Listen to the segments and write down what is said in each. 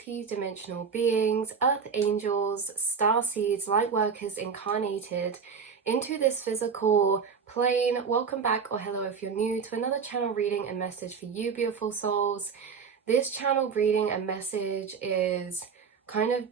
multi-dimensional beings, earth angels, star seeds, light workers incarnated into this physical plane. Welcome back, or hello if you're new, to another channel reading and message for you, beautiful souls. This channel reading and message is kind of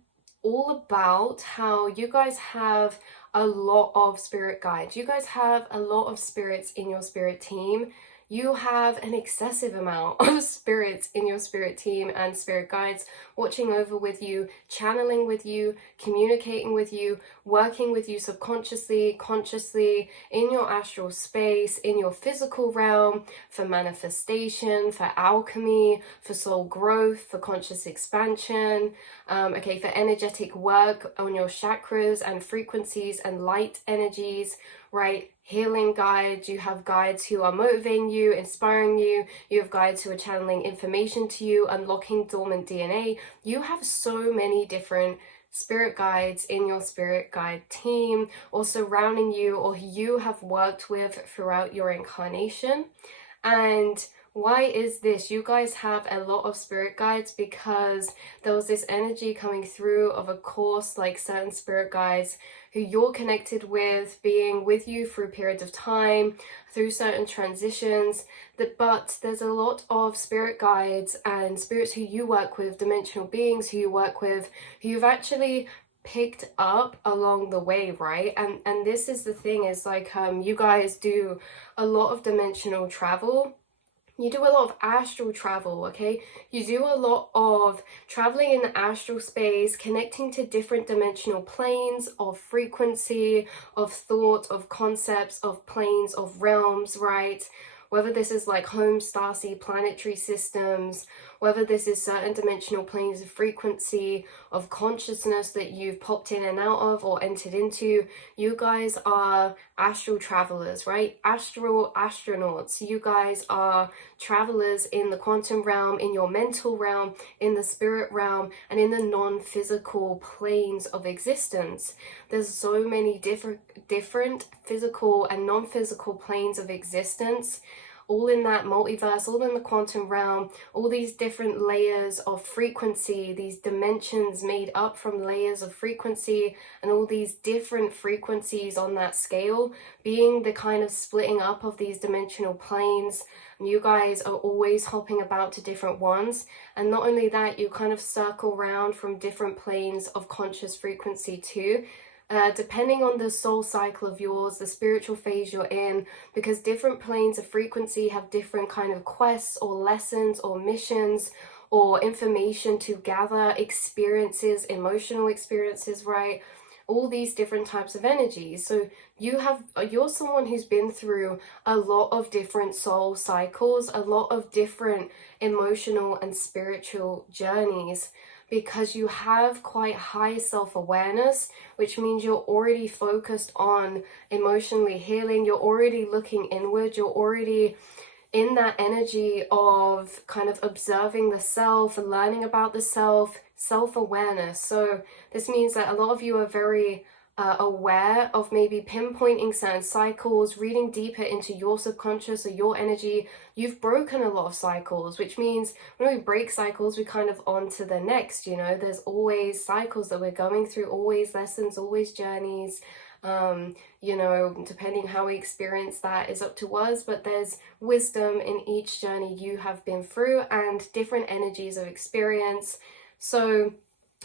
all about how you guys have a lot of spirit guides. You guys have a lot of spirits in your spirit team. You have an excessive amount of spirits in your spirit team and spirit guides watching over with you, channeling with you, communicating with you, working with you subconsciously, consciously, in your astral space, in your physical realm, for manifestation, for alchemy, for soul growth, for conscious expansion, for energetic work on your chakras and frequencies and light energies, right? Healing guides. You have guides who are motivating you, inspiring you. You have guides who are channeling information to you, unlocking dormant DNA. You have so many different spirit guides in your spirit guide team, or surrounding you, or who you have worked with throughout your incarnation. And why is this? You guys have a lot of spirit guides because there was this energy coming through of, of course, like certain spirit guides who you're connected with, being with you through periods of time, through certain transitions. But there's a lot of spirit guides and spirits who you work with, dimensional beings who you work with, who you've actually picked up along the way, right? And this is the thing, is like you guys do a lot of dimensional travel. You do a lot of astral travel, okay? You do a lot of traveling in the astral space, connecting to different dimensional planes of frequency, of thought, of concepts, of planes, of realms, right? Whether this is like home starseed planetary systems, whether this is certain dimensional planes of frequency, of consciousness that you've popped in and out of or entered into, you guys are astral travelers, right? Astral astronauts. You guys are travelers in the quantum realm, in your mental realm, in the spirit realm, and in the non-physical planes of existence. There's so many different physical and non-physical planes of existence, all in that multiverse, all in the quantum realm, all these different layers of frequency, these dimensions made up from layers of frequency, and all these different frequencies on that scale, being the kind of splitting up of these dimensional planes. And you guys are always hopping about to different ones. And not only that, you kind of circle around from different planes of conscious frequency too. Depending on the soul cycle of yours, the spiritual phase you're in, because different planes of frequency have different kind of quests or lessons or missions or information to gather, experiences, emotional experiences, right? All these different types of energies. So you're someone who's been through a lot of different soul cycles, a lot of different emotional and spiritual journeys, because you have quite high self-awareness, which means you're already focused on emotionally healing, you're already looking inward, you're already in that energy of kind of observing the self and learning about the self-awareness. So this means that a lot of you are very aware of maybe pinpointing certain cycles, reading deeper into your subconscious or your energy. You've broken a lot of cycles, which means when we break cycles, we kind of on to the next, you know. There's always cycles that we're going through, always lessons, always journeys. You know, depending how we experience that is up to us, but there's wisdom in each journey you have been through and different energies of experience. So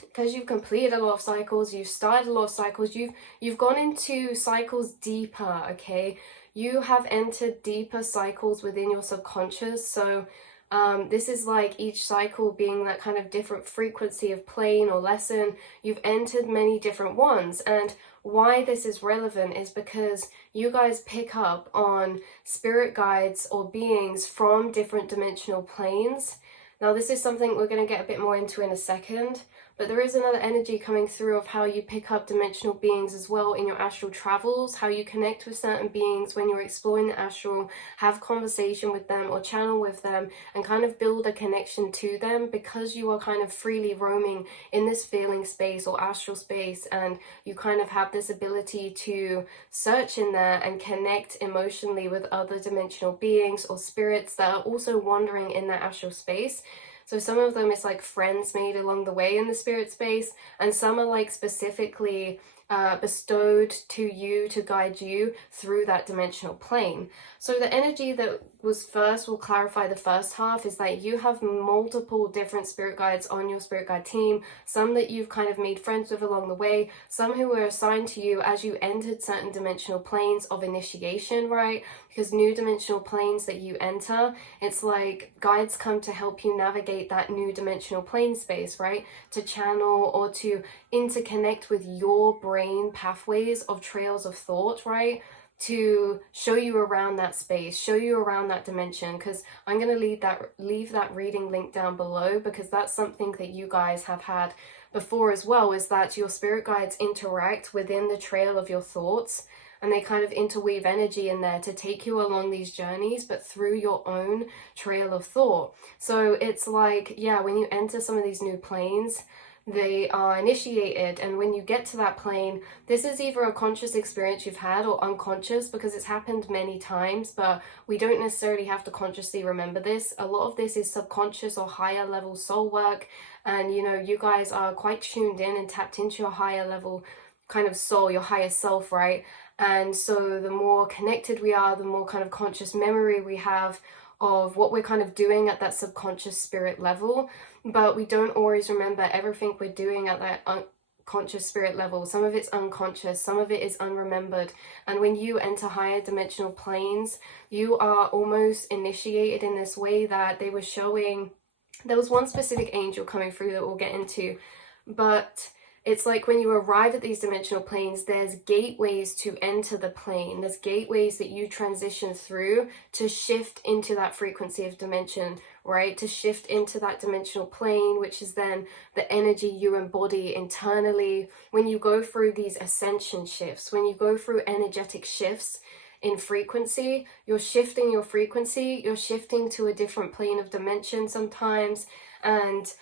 because you've completed a lot of cycles, you've started a lot of cycles, you've gone into cycles deeper, okay? You have entered deeper cycles within your subconscious. So this is like each cycle being that kind of different frequency of plane or lesson. You've entered many different ones. And why this is relevant is because you guys pick up on spirit guides or beings from different dimensional planes. Now, this is something we're going to get a bit more into in a second, but there is another energy coming through of how you pick up dimensional beings as well in your astral travels, how you connect with certain beings when you're exploring the astral, have conversation with them or channel with them and kind of build a connection to them, because you are kind of freely roaming in this feeling space or astral space, and you kind of have this ability to search in there and connect emotionally with other dimensional beings or spirits that are also wandering in that astral space. So some of them is like friends made along the way in the spirit space, and some are like specifically bestowed to you to guide you through that dimensional plane. So the energy that was first, will clarify the first half, is that you have multiple different spirit guides on your spirit guide team, some that you've kind of made friends with along the way, some who were assigned to you as you entered certain dimensional planes of initiation, right? Because new dimensional planes that you enter, it's like guides come to help you navigate that new dimensional plane space, right? To channel or to interconnect with your brain pathways of trails of thought, right? To show you around that space, show you around that dimension, because I'm going to leave that reading link down below, because that's something that you guys have had before as well, is that your spirit guides interact within the trail of your thoughts, and they kind of interweave energy in there to take you along these journeys, but through your own trail of thought. So it's like, yeah, when you enter some of these new planes, they are initiated, and when you get to that plane, this is either a conscious experience you've had or unconscious, because it's happened many times, but we don't necessarily have to consciously remember this. A lot of this is subconscious or higher level soul work, and you know, you guys are quite tuned in and tapped into your higher level kind of soul, your higher self, right? And so the more connected we are, the more kind of conscious memory we have of what we're kind of doing at that subconscious spirit level, but we don't always remember everything we're doing at that conscious spirit level. Some of it's unconscious, some of it is unremembered, and when you enter higher dimensional planes, you are almost initiated in this way that they were showing. There was one specific angel coming through that we'll get into, but it's like when you arrive at these dimensional planes, there's gateways to enter the plane. There's gateways that you transition through to shift into that frequency of dimension, right? To shift into that dimensional plane, which is then the energy you embody internally. When you go through these ascension shifts, when you go through energetic shifts in frequency, you're shifting your frequency, you're shifting to a different plane of dimension sometimes, and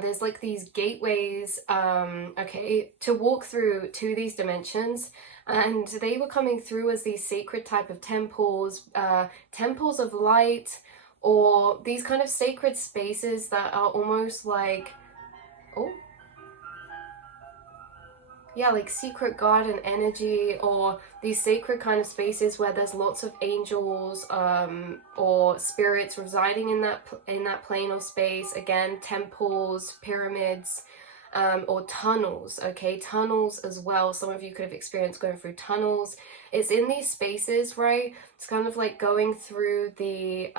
there's like these gateways, okay, to walk through to these dimensions, and they were coming through as these sacred type of temples, temples of light, or these kind of sacred spaces that are almost like, oh, yeah, like secret garden energy, or these sacred kind of spaces where there's lots of angels or spirits residing in that plane of space. Again, temples, pyramids, or tunnels. Okay, tunnels as well. Some of you could have experienced going through tunnels. It's in these spaces, right? It's kind of like going through the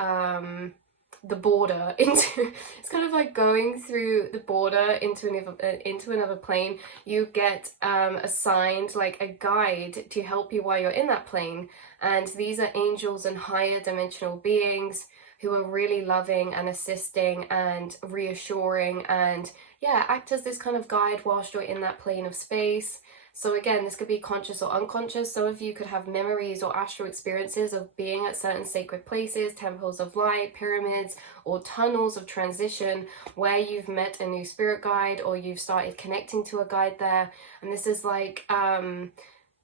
border into, it's kind of like going through the border into another plane. You get assigned like a guide to help you while you're in that plane, and these are angels and higher dimensional beings who are really loving and assisting and reassuring, and yeah, act as this kind of guide whilst you're in that plane of space. So again, this could be conscious or unconscious. Some of you could have memories or astral experiences of being at certain sacred places, temples of light, pyramids, or tunnels of transition, where you've met a new spirit guide or you've started connecting to a guide there. And this is like,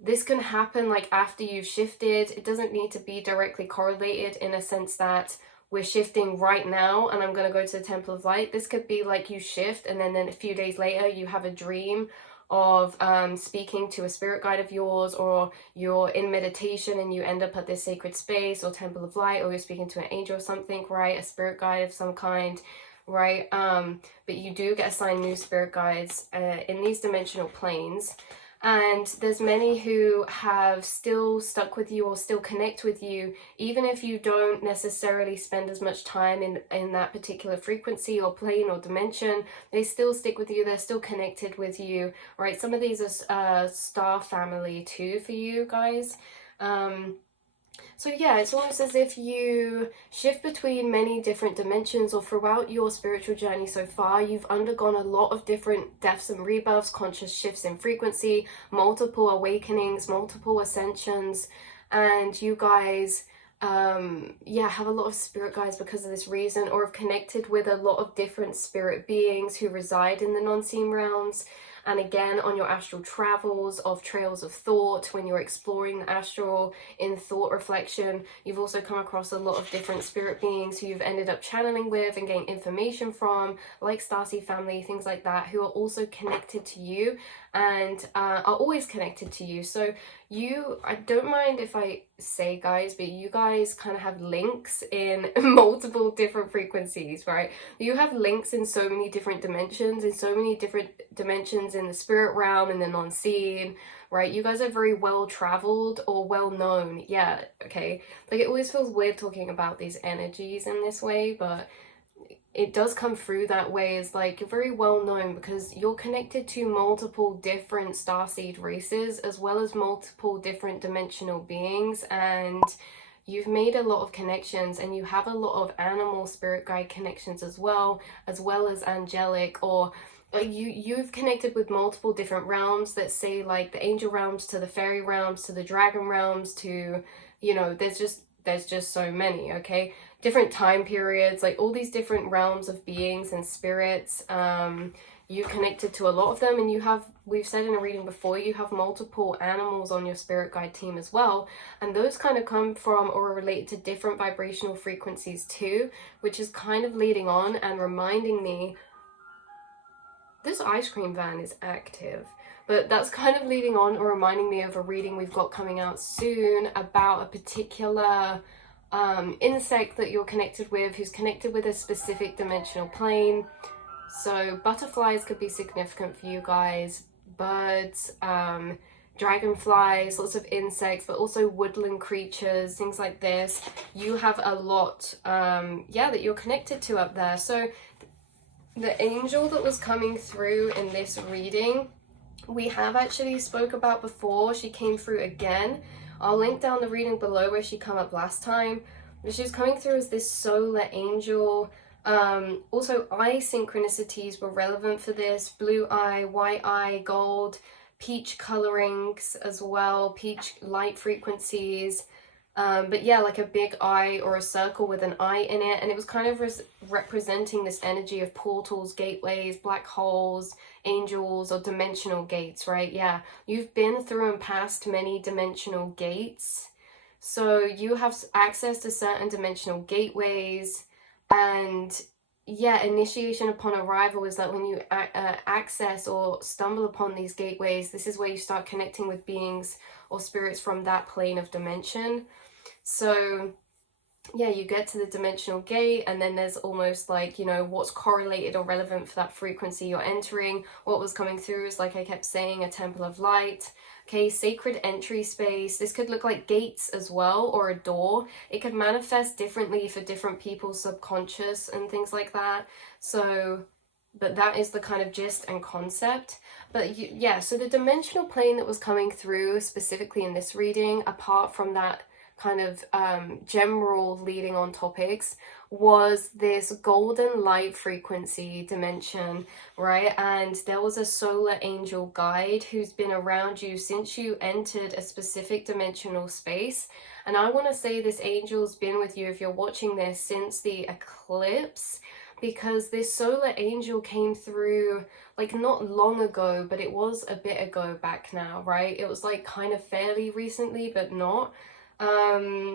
this can happen like after you've shifted. It doesn't need to be directly correlated in a sense that we're shifting right now and I'm going to go to the temple of light. This could be like you shift and then a few days later you have a dream of speaking to a spirit guide of yours, or you're in meditation and you end up at this sacred space or temple of light, or you're speaking to an angel or something, right? A spirit guide of some kind, right? But you do get assigned new spirit guides in these dimensional planes. And there's many who have still stuck with you or still connect with you, even if you don't necessarily spend as much time in that particular frequency or plane or dimension. They still stick with you, they're still connected with you, right? Some of these are star family too for you guys. So yeah, it's almost as if you shift between many different dimensions, or throughout your spiritual journey so far, you've undergone a lot of different deaths and rebirths, conscious shifts in frequency, multiple awakenings, multiple ascensions, and you guys yeah, have a lot of spirit guides because of this reason, or have connected with a lot of different spirit beings who reside in the non-seen realms. and again on your astral travels of trails of thought, when you're exploring the astral in thought reflection. You've also come across a lot of different spirit beings who you've ended up channeling with and getting information from, like Starseed family, things like that, who are also connected to you and are always connected to you. So I don't mind if I say, guys, but you guys kind of have links in multiple different frequencies, right? You have links in so many different dimensions, in so many different dimensions in the spirit realm and the non-seen, right? You guys are very well traveled or well known. Yeah, okay. Like, it always feels weird talking about these energies in this way, but it does come through that way. Is like, you're very well known because you're connected to multiple different starseed races as well as multiple different dimensional beings, and you've made a lot of connections, and you have a lot of animal spirit guide connections as well as angelic, or you've connected with multiple different realms that say, like the angel realms to the fairy realms to the dragon realms to, you know, there's just so many, okay? Different time periods, like all these different realms of beings and spirits. You connected to a lot of them, and you have, we've said in a reading before, you have multiple animals on your spirit guide team as well, and those kind of come from or are related to different vibrational frequencies too, which is kind of leading on and reminding me, this ice cream van is active. But that's kind of leading on or reminding me of a reading we've got coming out soon about a particular insect that you're connected with, who's connected with a specific dimensional plane. So butterflies could be significant for you guys, birds, dragonflies, lots of insects, but also woodland creatures, things like this. You have a lot, that you're connected to up there. So the angel that was coming through in this reading, we have actually spoke about before. She came through again. I'll link down the reading below where she came up last time. She's coming through as this solar angel. Also, eye synchronicities were relevant for this. Blue eye, white eye, gold, peach colorings as well, peach light frequencies. But yeah, like a big eye or a circle with an eye in it, and it was kind of representing this energy of portals, gateways, black holes, angels, or dimensional gates, right? Yeah, you've been through and past many dimensional gates, so you have access to certain dimensional gateways. And yeah, initiation upon arrival is that when you access or stumble upon these gateways, this is where you start connecting with beings or spirits from that plane of dimension. So yeah, you get to the dimensional gate, and then there's almost like, you know, what's correlated or relevant for that frequency you're entering. What was coming through is, like I kept saying, a temple of light. Okay, sacred entry space. This could look like gates as well, or a door. It could manifest differently for different people's subconscious and things like that. So, but that is the kind of gist and concept. But yeah, so the dimensional plane that was coming through specifically in this reading, apart from that kind of general leading on topics, was this golden light frequency dimension, right? And there was a solar angel guide who's been around you since you entered a specific dimensional space. And I want to say this angel's been with you, if you're watching this, since the eclipse, because this solar angel came through like not long ago, but it was a bit ago back now, right? It was like kind of fairly recently, but not.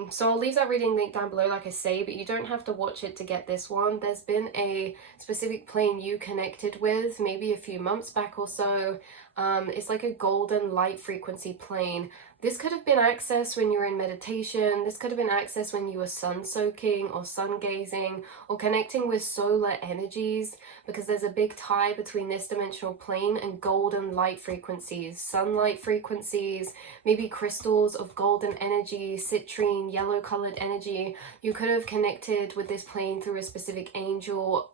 So I'll leave that reading link down below, like I say, but you don't have to watch it to get this one. There's been a specific plane you connected with maybe a few months back or so. It's like a golden light frequency plane. This could have been accessed when you were in meditation. This could have been accessed when you were sun soaking or sun gazing or connecting with solar energies, because there's a big tie between this dimensional plane and golden light frequencies, sunlight frequencies, maybe crystals of golden energy, citrine, yellow colored energy. You could have connected with this plane through a specific angel.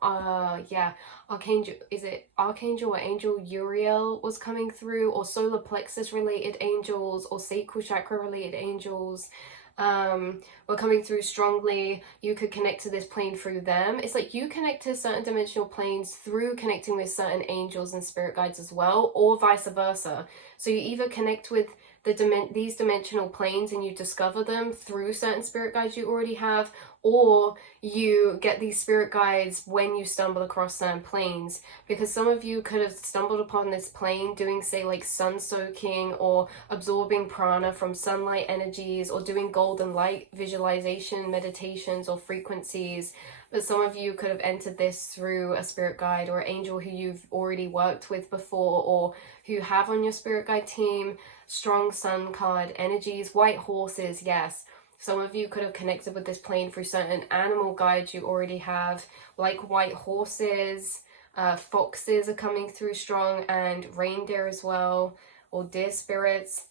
Archangel, is it Archangel or Angel Uriel was coming through, or solar plexus related angels, or sacral chakra related angels were coming through strongly. You could connect to this plane through them. It's like you connect to certain dimensional planes through connecting with certain angels and spirit guides as well, or vice versa. So you either connect with these dimensional planes and you discover them through certain spirit guides you already have, or you get these spirit guides when you stumble across certain planes, because some of you could have stumbled upon this plane doing, say, like sun soaking or absorbing prana from sunlight energies, or doing golden light visualization meditations or frequencies. But some of you could have entered this through a spirit guide or angel who you've already worked with before, or who you have on your spirit guide team. Strong sun card energies, white horses, yes. Some of you could have connected with this plane through certain animal guides you already have, like white horses. Foxes are coming through strong, and reindeer as well, or deer spirits.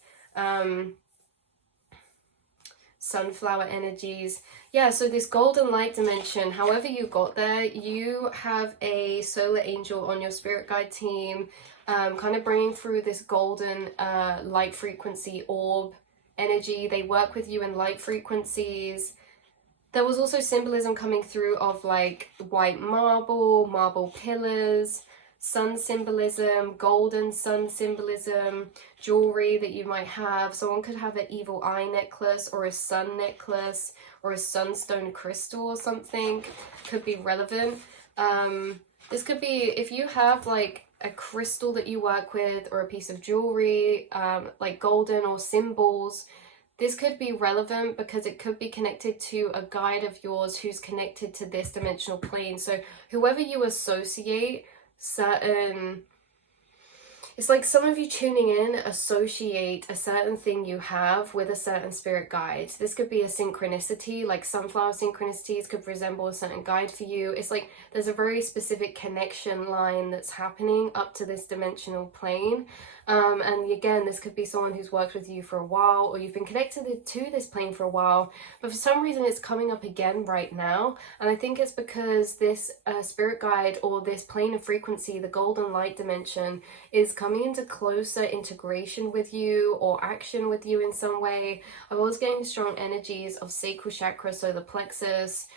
Sunflower energies. Yeah, so this golden light dimension, however you got there, you have a solar angel on your spirit guide team, kind of bringing through this golden light frequency orb energy. They work with you in light frequencies. There was also symbolism coming through of like white marble pillars, sun symbolism, golden sun symbolism, jewelry that you might have. Someone could have an evil eye necklace, or a sun necklace, or a sunstone crystal or something. Could be relevant. This could be if you have like a crystal that you work with, or a piece of jewelry, like golden or symbols. This could be relevant because it could be connected to a guide of yours who's connected to this dimensional plane. So whoever you associate certain, it's like some of you tuning in associate a certain thing you have with a certain spirit guide. This could be a synchronicity, like sunflower synchronicities could resemble a certain guide for you. It's like there's a very specific connection line that's happening up to this dimensional plane. And again, this could be someone who's worked with you for a while, or you've been connected to this plane for a while, but for some reason it's coming up again right now. And I think it's because this spirit guide, or this plane of frequency, the golden light dimension, is coming into closer integration with you or action with you in some way. I was getting strong energies of sacral chakra, so the plexus,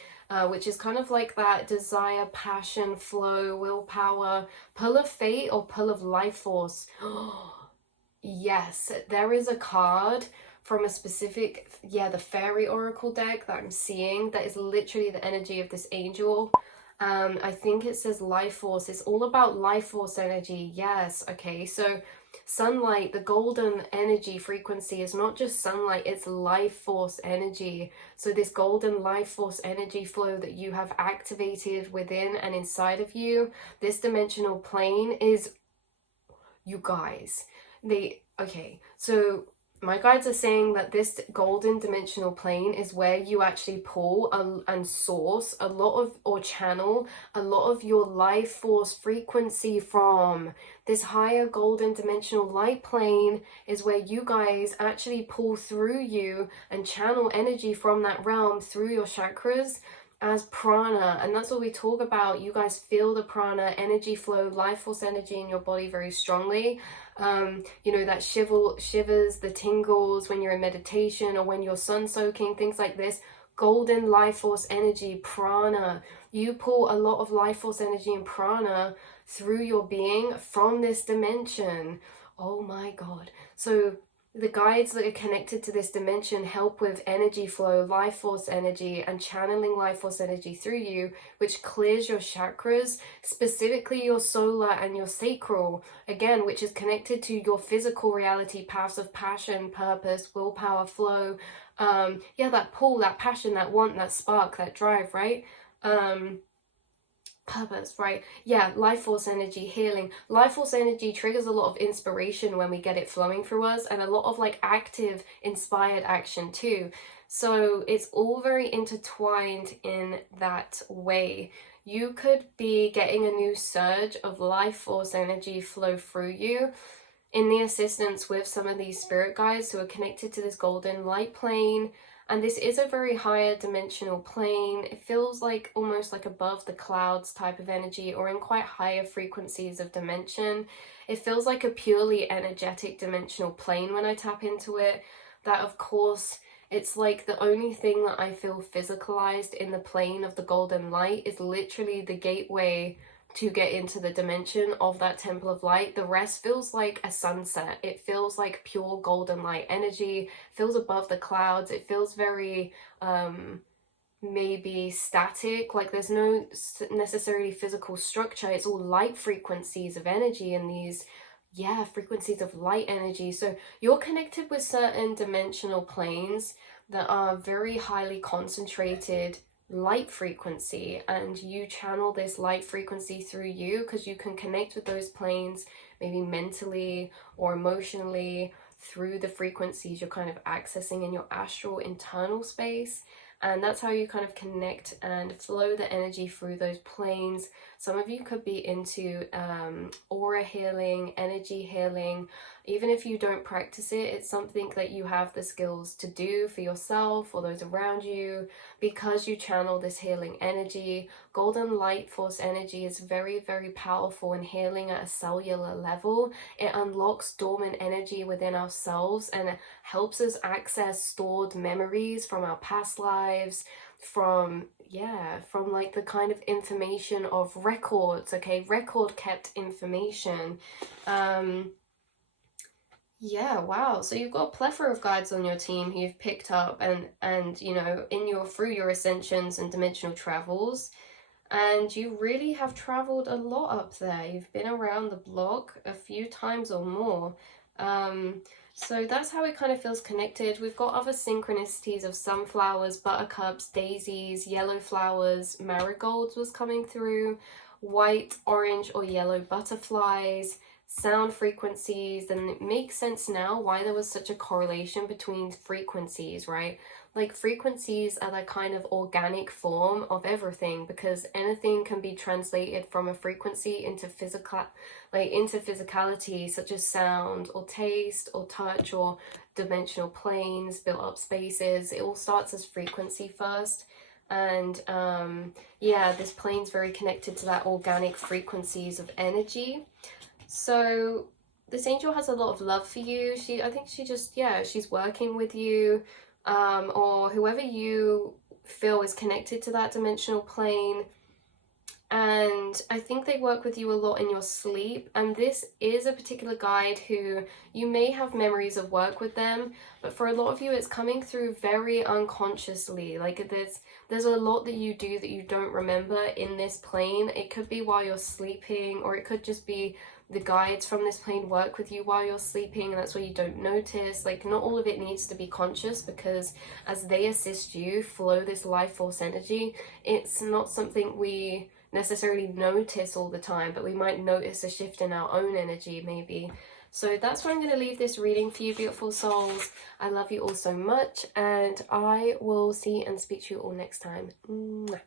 which is kind of like that desire, passion, flow, willpower, pull of fate, or pull of life force. Yes, there is a card from a specific, the fairy oracle deck that I'm seeing that is literally the energy of this angel. I think it says life force. It's all about life force energy. Yes. Okay. So sunlight, the golden energy frequency, is not just sunlight, it's life force energy. So this golden life force energy flow that you have activated within and inside of you, this dimensional plane is, you guys, so my guides are saying that this golden dimensional plane is where you actually pull and source a lot of, or channel a lot of your life force frequency from. This higher golden dimensional light plane is where you guys actually pull through you and channel energy from that realm through your chakras as prana. And that's what we talk about. You guys feel the prana energy flow, life force energy in your body very strongly. That shivers, the tingles when you're in meditation, or when you're sun soaking, things like this. Golden life force energy, prana. You pull a lot of life force energy and prana through your being from this dimension. Oh my God. So the guides that are connected to this dimension help with energy flow, life force energy, and channeling life force energy through you, which clears your chakras, specifically your solar and your sacral, again, which is connected to your physical reality, paths of passion, purpose, willpower, flow. That pull, that passion, that want, that spark, that drive, right? Purpose, right? Life force energy, healing. Life force energy triggers a lot of inspiration when we get it flowing through us, and a lot of like active, inspired action too. So it's all very intertwined in that way. You could be getting a new surge of life force energy flow through you in the assistance with some of these spirit guides who are connected to this golden light plane. And this is a very higher dimensional plane. It feels like almost like above the clouds type of energy, or in quite higher frequencies of dimension. It feels like a purely energetic dimensional plane when I tap into it. That, of course, it's like the only thing that I feel physicalized in the plane of the golden light is literally the gateway to get into the dimension of that temple of light. The rest feels like a sunset. It feels like pure golden light energy, feels above the clouds. It feels very maybe static, like there's no necessarily physical structure. It's all light frequencies of energy, and these, yeah, frequencies of light energy. So you're connected with certain dimensional planes that are very highly concentrated light frequency, and you channel this light frequency through you because you can connect with those planes maybe mentally or emotionally through the frequencies you're kind of accessing in your astral internal space. And that's how you kind of connect and flow the energy through those planes. Some of you could be into aura healing, energy healing. Even if you don't practice it, it's something that you have the skills to do for yourself or those around you, because you channel this healing energy. Golden light force energy is very, very powerful in healing at a cellular level. It unlocks dormant energy within ourselves and helps us access stored memories from our past lives, from like the kind of information of records, okay, record kept information. Yeah, wow. So you've got a plethora of guides on your team who you've picked up and you know, in your through your ascensions and dimensional travels. And you really have traveled a lot up there. You've been around the block a few times or more. So that's how it kind of feels connected. We've got other synchronicities of sunflowers, buttercups, daisies, yellow flowers, marigolds was coming through, white, orange, or yellow butterflies, sound frequencies. And it makes sense now why there was such a correlation between frequencies, right? Like frequencies are the kind of organic form of everything, because anything can be translated from a frequency into physicality, such as sound or taste or touch or dimensional planes, built up spaces. It all starts as frequency first. And yeah, this plane's very connected to that organic frequencies of energy. So this angel has a lot of love for you. I think she just, yeah, she's working with you. Or whoever you feel is connected to that dimensional plane. And I think they work with you a lot in your sleep. And this is a particular guide who you may have memories of work with them, but for a lot of you it's coming through very unconsciously. Like there's a lot that you do that you don't remember in this plane. It could be while you're sleeping, or it could just be the guides from this plane work with you while you're sleeping, and that's why you don't notice. Like, not all of it needs to be conscious, because as they assist you flow this life force energy, it's not something we necessarily notice all the time, but we might notice a shift in our own energy maybe. So that's where I'm going to leave this reading for you, beautiful souls. I love you all so much, and I will see and speak to you all next time. Mwah.